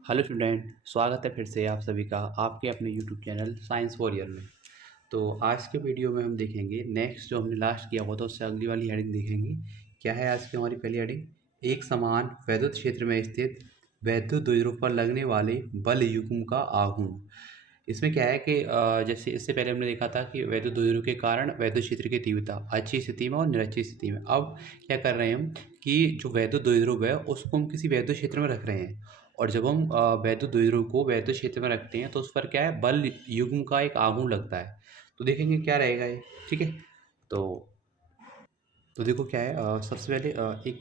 Hello student, स्वागत है फिर से आप सभी का आपके अपने यूट्यूब चैनल साइंस वॉरियर में। तो आज के वीडियो में हम देखेंगे नेक्स्ट जो हमने लास्ट किया हुआ था उससे अगली वाली हेडिंग देखेंगे। क्या है आज की हमारी पहली हेडिंग? एक समान वैद्युत क्षेत्र में स्थित वैद्युत द्विध्रुव पर लगने वाले बल युग्म का आघूर्ण। इसमें क्या है कि जैसे इससे पहले हमने देखा था कि वैद्युत द्विध्रुव के कारण वैद्युत क्षेत्र की तीव्रता अच्छी स्थिति में और निरक्षी स्थिति में। अब क्या कर रहे हैं हम कि जो वैद्युत द्विध्रुव है उसको हम किसी वैद्युत क्षेत्र में रख रहे हैं। और जब हम वैद्युत द्विध्रुव को वैद्युत क्षेत्र में रखते हैं तो उस पर क्या है, बल युग्म का एक आघूर्ण लगता है। तो देखेंगे क्या रहेगा ये। ठीक है, तो देखो क्या है, सबसे पहले एक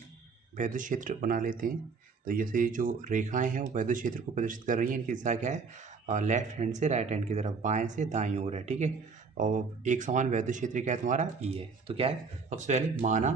वैद्युत क्षेत्र बना लेते हैं। तो जैसे ये जो रेखाएं हैं वो वैद्युत क्षेत्र को प्रदर्शित कर रही हैं। इनकी दिशा क्या है, लेफ्ट हैंड से राइट हैंड की तरफ, बाएं से दाईं ओर है। ठीक है, और एक समान वैद्युत क्षेत्र क्या है तुम्हारा, ई है। तो क्या है, सबसे पहले माना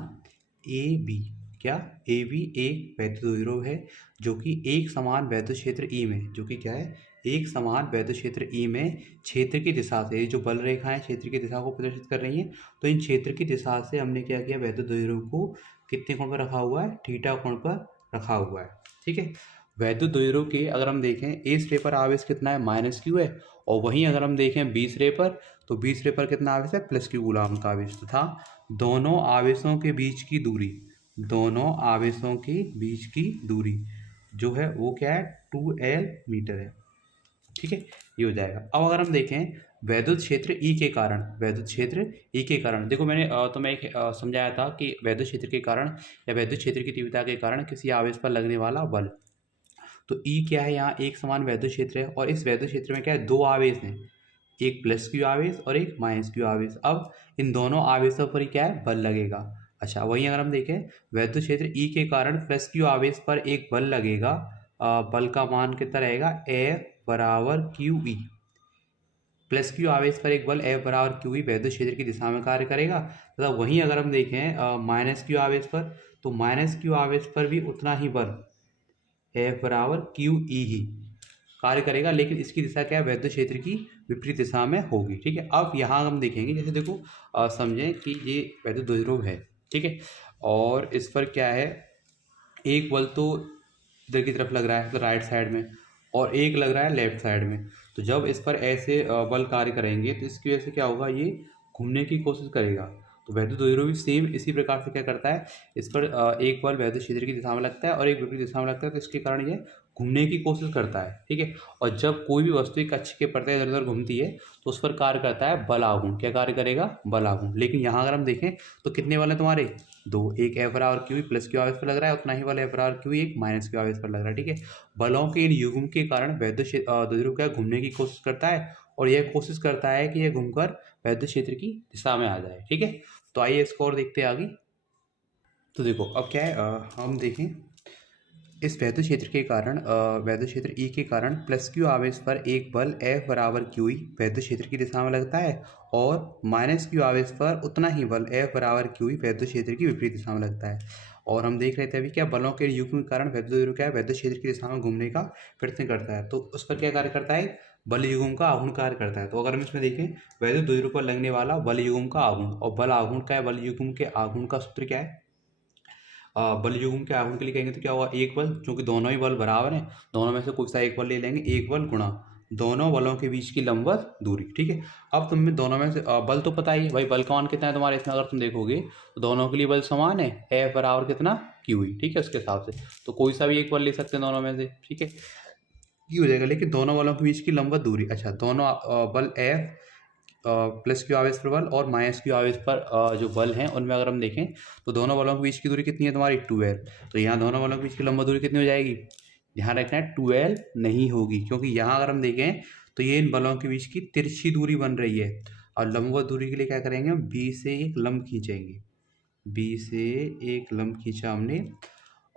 ए बी, क्या ए बी एक वैद्युत द्विध्रुव है जो कि एक समान वैद्युत क्षेत्र ई में, जो कि क्या है, एक समान वैद्युत क्षेत्र ई में क्षेत्र की दिशा से, ये जो बल रेखाएं क्षेत्र की दिशा को प्रदर्शित कर रही हैं, तो इन क्षेत्र की दिशा से हमने क्या किया, वैद्युत द्विध्रुव को कितने कोण पर रखा हुआ है, थीटा कोण पर रखा हुआ है। ठीक है, वैद्युत द्विध्रुव के अगर हम देखें ए सिरे पर आवेश कितना है, -q है। और वहीं अगर हम देखें बी सिरे पर, तो बी सिरे पर कितना आवेश है, +q कूलम्ब का आवेश तथा दोनों आवेशों के बीच की दूरी, दोनों आवेशों के बीच की दूरी जो है वो क्या है, 2l मीटर है। ठीक है, ये हो जाएगा। अब अगर हम देखें वैद्युत क्षेत्र ई के कारण, वैद्युत क्षेत्र ई के कारण, देखो मैंने तुम्हें एक समझाया था कि वैद्युत क्षेत्र के कारण या वैद्युत क्षेत्र की तीव्रता के कारण किसी आवेश पर लगने वाला बल। तो ई क्या है, यहाँ एक समान वैद्युत क्षेत्र है और इस वैद्युत क्षेत्र में क्या है, दो आवेश हैं, एक +q आवेश और एक -q आवेश। अब इन दोनों आवेशों पर ही क्या है, बल लगेगा। अच्छा, वहीं अगर हम देखें वैद्युत क्षेत्र ई के कारण +q आवेश पर एक बल लगेगा, बल का मान कितना रहेगा, F बराबर QE। +q आवेश पर एक बल F बराबर QE वैद्युत क्षेत्र की दिशा में कार्य करेगा। तथा वहीं अगर हम देखें -q आवेश पर, तो -q आवेश पर भी उतना ही बल F बराबर QE ही कार्य करेगा, लेकिन इसकी दिशा क्या है, वैद्युत क्षेत्र की विपरीत दिशा में होगी। ठीक है, अब यहाँ हम देखेंगे, जैसे देखो समझें कि ये वैद्युत द्विध्रुव है। ठीक है, और इस पर क्या है, एक बल तो इधर की तरफ लग रहा है, तो राइट साइड में, और एक लग रहा है लेफ्ट साइड में। तो जब इस पर ऐसे बल कार्य करेंगे तो इसकी वजह से क्या होगा, ये घूमने की कोशिश करेगा। तो वैद्युत द्विध्रुव भी सेम इसी प्रकार से क्या करता है, इस पर एक बल वैद्युत क्षेत्र की दिशा में लगता है और एक विपरीत दिशा में लगता है, तो इसके कारण ये घूमने की कोशिश करता है। ठीक है, और जब कोई भी वस्तु एक कक्ष के प्रति इधर उधर घूमती है तो उस पर कार्य करता है बल आघूर्ण। क्या कार्य करेगा, बल आघूर्ण। लेकिन यहाँ अगर हम देखें तो कितने बल हैं तुम्हारे, दो, एक F बराबर QE +q आवेश पर लग रहा है, उतना ही बल F बराबर QE एक -q आवेश पर लग रहा है। ठीक है, बलों के इन युग्म के कारण वैद्युत द्विध्रुव क्या घूमने की कोशिश करता है और यह कोशिश करता है कि यह घूमकर वैद्युत क्षेत्र की दिशा में आ जाए। ठीक है, तो आइए इसको और देखते हैं आगे। तो देखो अब क्या है, हम देखें इस वैद्युत क्षेत्र के कारण, वैद्युत क्षेत्र ई के कारण +q आवेश पर एक बल F बराबर QE वैद्युत क्षेत्र की दिशा में लगता है और -q आवेश पर उतना ही बल F बराबर QE वैद्युत क्षेत्र की विपरीत दिशा में लगता है। और हम देख रहे थे अभी क्या, बलों के युग्म के कारण वैद्युत द्विध्रुव क्या है, वैद्युत क्षेत्र की दिशा में घूमने का प्रयत्न करता है। तो उस पर क्या कार्य करता है, बल युग्म का आघूर्ण कार्य करता है। तो अगर हम इसमें देखें वैद्युत द्विध्रुव पर लगने वाला बल युग्म का आघूर्ण, और बल आघूर्ण का है, बल युग्म के आघूर्ण का सूत्र क्या है, बल युग्म के आघूर्ण के लिए कहेंगे तो क्या होगा, एक बल, क्योंकि दोनों ही बल बराबर हैं, दोनों में से कोई सा एक बल ले लेंगे, एक बल गुणा दोनों बलों के बीच की लंबवत दूरी। ठीक है, अब तुम्हें दोनों में से बल तो पता ही है भाई, बल का मान कितना है तुम्हारे इसमें, अगर तुम देखोगे तो दोनों के लिए बल समान है, F बराबर कितना, QE। ठीक है, उसके हिसाब से तो कोई सा भी एक बल ले सकते हैं दोनों में से। ठीक है, ये हो जाएगा, लेकिन दोनों बलों के बीच की लंबवत दूरी, अच्छा दोनों बल F +q आवेश पर बल और -q आवेश पर जो बल हैं उनमें अगर हम देखें तो दोनों बलों के बीच की दूरी कितनी है तुम्हारी, 2l। तो यहाँ दोनों बलों के बीच की लंबवत दूरी कितनी हो जाएगी, ध्यान रखना है 2l नहीं होगी, क्योंकि यहाँ अगर हम देखें तो ये इन बलों के बीच की तिरछी दूरी बन रही है। और लंबवत दूरी के लिए क्या करेंगे, हम B से एक लंब खींचेंगे, B से एक लंब खींचा हमने,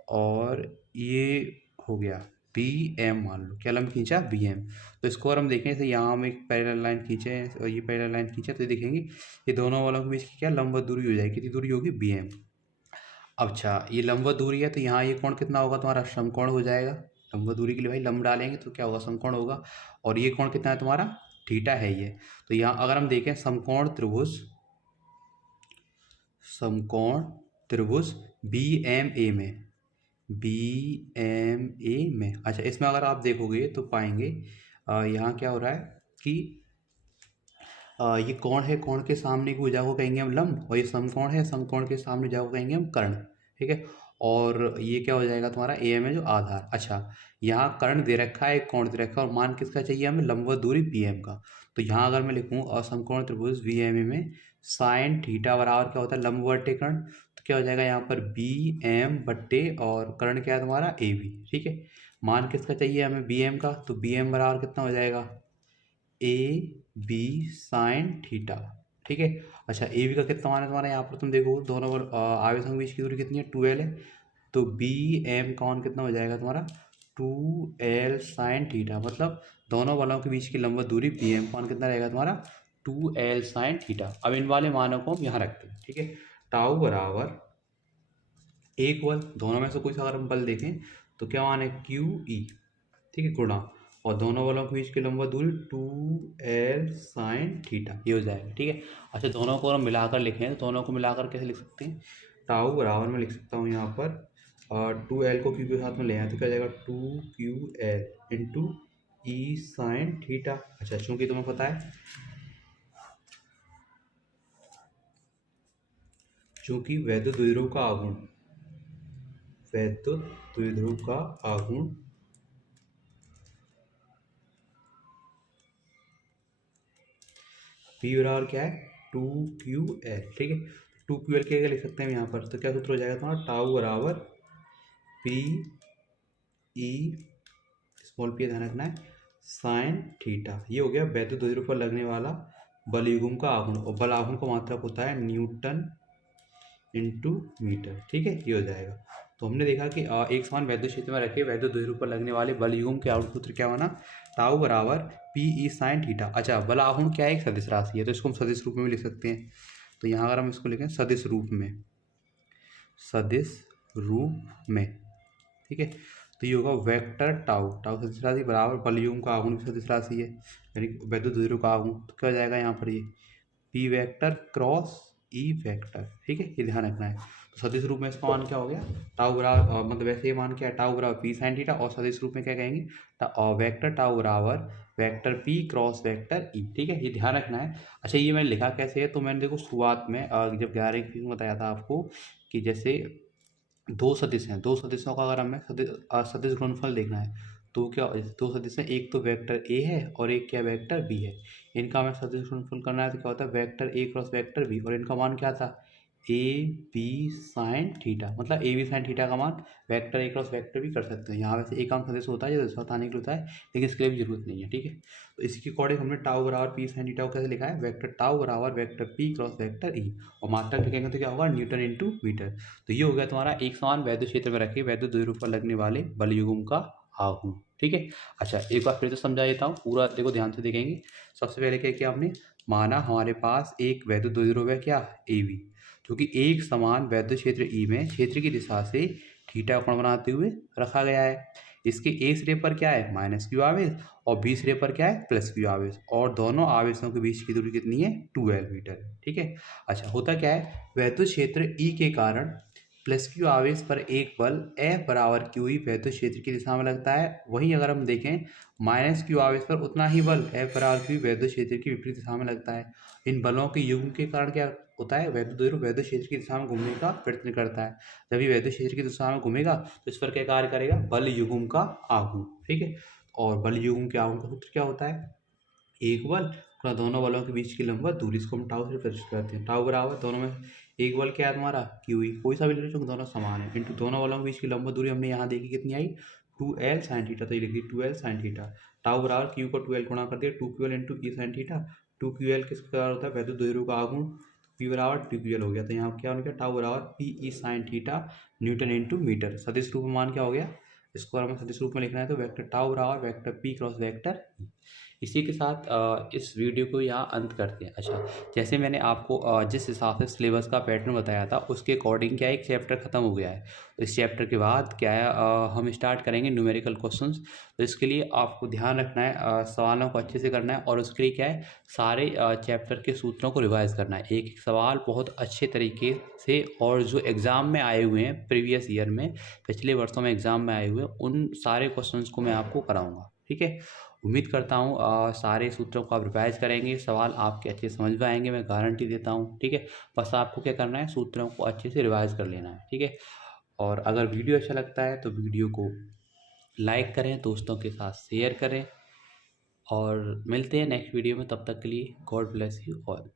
और ये हो गया BM, मान लो क्या लंब खींचा, BM। तो इसको अगर हम देखें तो यहाँ हम एक पैरेलल लाइन खींचे और ये पैरेलल लाइन खींचे, तो ये देखेंगे ये दोनों वालों के बीच की क्या लंबवत दूरी हो जाएगी, कितनी दूरी होगी, BM। अच्छा, ये लंबवत दूरी है तो यहाँ ये कोण कितना होगा तुम्हारा, समकोण हो जाएगा। लंबवत दूरी के लिए भाई लंब डालेंगे तो क्या होगा, समकोण होगा। और ये कोण कितना है तुम्हारा, थीटा है ये। तो यहाँ अगर हम देखें समकोण त्रिभुज, समकोण त्रिभुज BMA में, बी एम ए में। अच्छा, इसमें अगर आप देखोगे तो पाएंगे यहाँ क्या हो रहा है कि ये कोण है, कोण के सामने की भुजा को कहेंगे हम लंब, और ये समकोण है, समकोण के सामने भुजा को कहेंगे हम कर्ण। ठीक है, और ये क्या हो जाएगा तुम्हारा ए एम है जो आधार। अच्छा, यहाँ कर्ण दे रखा है, एक कोण दे रखा है, और मान किसका चाहिए हमें, लंबवत दूरी बी एम का। तो यहाँ अगर मैं लिखूँ असमकोण त्रिभुज वी एम ए में साइन थीटा बराबर क्या होता है, लंबवत कर्ण, तो क्या हो जाएगा यहाँ पर बी एम बट्टे और कर्ण क्या है तुम्हारा ए बी। ठीक है, मान किसका चाहिए हमें, बी एम का, तो बी एम बराबर कितना हो जाएगा, ए बी साइन थीटा। ठीक है, अच्छा ए बी का कितना मान है तुम्हारा, यहाँ पर तुम देखो दोनों आवेशों के बीच की दूरी कितनी है, 2l है, तो बी एम का मान कितना हो जाएगा तुम्हारा 2l साइन थीटा, मतलब दोनों बलों के बीच की लंबवत दूरी बी एम का मान कितना रहेगा तुम्हारा 2l साइन थीटा। अब इन वाले मानों को हम यहाँ रखते हैं। ठीक है, टाउ बराबर एक बल, दोनों में से कोई सा अगर हम बल देखें तो क्या मान है क्यू ई। ठीक है, गुणा, और दोनों वालों के बीच की लंबवत दूरी 2l साइन थीटा, ये हो जाएगा। ठीक है, अच्छा दोनों को हम मिलाकर लिखें तो दोनों को मिलाकर कैसे लिख सकते हैं, टाउ बराबर में लिख सकता हूँ यहाँ पर 2l को क्यू के साथ में ले आए तो क्या जाएगा 2ql इंटू ई साइन थीटा। अच्छा, चूंकि तुम्हें पता है, चूंकि वैद्युत द्विध्रुव का आघूर्ण, वैद्युत द्विध्रुव का आघूर्ण पी बराबर क्या है 2ql। ठीक है, 2ql के क्या लिख सकते हैं यहाँ पर, तो क्या सूत्र हो जाएगा तुम्हारा, टाउ बराबर पी ई स्मॉल पी ध्यान रखना है साइन थीटा। ये हो गया वैद्युत द्विध्रुव पर लगने वाला बल युग्म का आघूर्ण, और बल आघूर्ण का मात्रक होता है न्यूटन इंटू मीटर। ठीक है, ये हो जाएगा। तो हमने देखा कि एक समान वैद्युत क्षेत्र में रखे वैद्युत द्विध्रुव पर लगने वाले बल युग्म के आघूर्ण सूत्र क्या बना, टाउ बराबर पी ई साइन थीटा। अच्छा, बल आघूर्ण क्या है, एक सदिश राशि है, तो इसको हम सदिश रूप में भी लिख सकते हैं। तो यहाँ अगर हम इसको लिखें सदिश रूप में, सदिश रूप में, ठीक है, तो ये होगा वेक्टर टाउ, टाउ सदिश राशि बराबर बल युग्म का आघूर्ण की सदिश राशि है, यानी वैद्युत द्विध्रुव का आघूर्ण। तो क्या हो जाएगा यहाँ पर, ये P vector cross E vector. ठीक है, ये ध्यान रखना है। तो सदिश रूप में इसका मान क्या हो गया, टाउ बराबर मतलब वैसे ये मान क्या है, टाउ बराबर पी साइन थीटा, और सदिश रूप में क्या कहेंगे, वेक्टर टाउ बराबर vector P cross vector E. ठीक है, ये ध्यान रखना है। अच्छा, ये मैंने लिखा कैसे है, तो मैंने देखो शुरुआत में जब 11वीं में बताया था आपको कि जैसे दो सदिश हैं, दो सदिशों का अगर हमें सदिश गुणनफल देखना है तो क्या, दो सदिश हैं, एक तो वेक्टर ए है और एक क्या वेक्टर बी है, इनका हमें सदिश गुणनफल करना है तो क्या होता है vector A cross vector B, और इनका मान क्या था ए बी साइन थीटा, मतलब ए बी साइन थीटा का मान वेक्टर ए क्रॉस वेक्टर भी कर सकते हैं। यहाँ वैसे एक काम सदिश होता है जो दूसरा बताने के लिए होता है, लेकिन इसके लिए भी जरूरत नहीं है। ठीक है, तो इसकी अकॉर्डिंग हमने टाउ बराबर पी साइन थीटा को कैसे लिखा है, वेक्टर टाउ बराबर vector P cross vector E, और मात्रक लिखेंगे तो क्या होगा न्यूटन इंटू मीटर। तो ये हो गया तुम्हारा एक समान वैद्युत क्षेत्र में रखे वैद्युत द्विध्रुव पर लगने वाले बल युग्म का आघूर्ण। ठीक है, अच्छा एक बार फिर से समझा देता हूँ, पूरा देखो ध्यान से देखेंगे। सबसे पहले क्या किया हमने, माना हमारे पास एक वैद्युत द्विध्रुव है क्या ए बी, जो कि एक समान वैद्युत क्षेत्र ई में क्षेत्र की दिशा से थीटा कोण बनाते हुए रखा गया है। इसके ए सिरे पर क्या है माइनस क्यू आवेश, और बी सिरे पर क्या है प्लस क्यू आवेश, और दोनों आवेशों के बीच की दूरी कितनी है 2l मीटर। ठीक है, अच्छा होता क्या है, वैद्युत क्षेत्र ई के कारण प्लस क्यू आवेश पर एक बल F बराबर क्यू ई वैद्युत क्षेत्र की दिशा में लगता है। वहीं अगर हम देखें माइनस क्यू आवेश पर उतना ही बल F बराबर क्यू वैद्युत क्षेत्र की विपरीत दिशा में लगता है। इन बलों के युग्म के कारण क्या होता है, वैद्युत द्विध्रुव वैद्युत क्षेत्र की दिशा में घूमने का प्रयत्न करता है। जब ये वैद्युत क्षेत्र की दिशा में घूमेगा तो इस पर क्या कार्य करेगा, बल युग्म का आघूर्ण। ठीक है, और बल युग्म के आघूर्ण का सूत्र क्या होता है, एक बल गुणा दोनों बलों के बीच की लंबवत दूरी, इसको हम टाउ से प्रदर्शित करते हैं। टाउ बराबर दोनों में एक बल क्या है तुम्हारा क्यू ई, कोई सा भी ले लो क्योंकि दोनों समान है, इंटू दोनों बलों के बीच की लंबवत दूरी हमने यहाँ देखी कितनी आई 2l साइन थीटा, तो ये लिख दी 2l साइन थीटा। टाउ बराबर क्यू को 2l गुणा कर दिया 2ql इंटू ई साइन थीटा। 2ql किसके बराबर होता है, वैद्युत द्विध्रुव का आघूर्ण, पी बराबर 2ql हो गया। तो यहाँ क्या हो गया, टाउ बराबर P E sine theta newton into metre. सदिश रूप में मान क्या हो गया, इसको हमें सदिश रूप में लिखना है तो वेक्टर टाउ बराबर vector P cross vector E. इसी के साथ इस वीडियो को यहाँ अंत करते हैं। अच्छा, जैसे मैंने आपको जिस हिसाब से सिलेबस का पैटर्न बताया था उसके अकॉर्डिंग क्या है, एक चैप्टर ख़त्म हो गया है। तो इस चैप्टर के बाद क्या है, हम स्टार्ट करेंगे न्यूमेरिकल क्वेश्चंस। तो इसके लिए आपको ध्यान रखना है, सवालों को अच्छे से करना है, और उसके लिए क्या है, सारे चैप्टर के सूत्रों को रिवाइज़ करना है। एक सवाल बहुत अच्छे तरीके से, और जो एग्ज़ाम में आए हुए हैं प्रीवियस ईयर में, पिछले वर्षों में एग्ज़ाम में आए हुए हैं, उन सारे क्वेश्चंस को मैं आपको कराऊँगा। ठीक है? उम्मीद करता हूँ सारे सूत्रों को आप रिवाइज़ करेंगे, सवाल आपके अच्छे समझ में आएँगे, मैं गारंटी देता हूँ। ठीक है? बस आपको क्या करना है, सूत्रों को अच्छे से रिवाइज़ कर लेना है। ठीक है? और अगर वीडियो अच्छा लगता है तो वीडियो को लाइक करें, दोस्तों के साथ शेयर करें, और मिलते हैं नेक्स्ट वीडियो में। तब तक के लिए गॉड ब्लेस यू ऑल।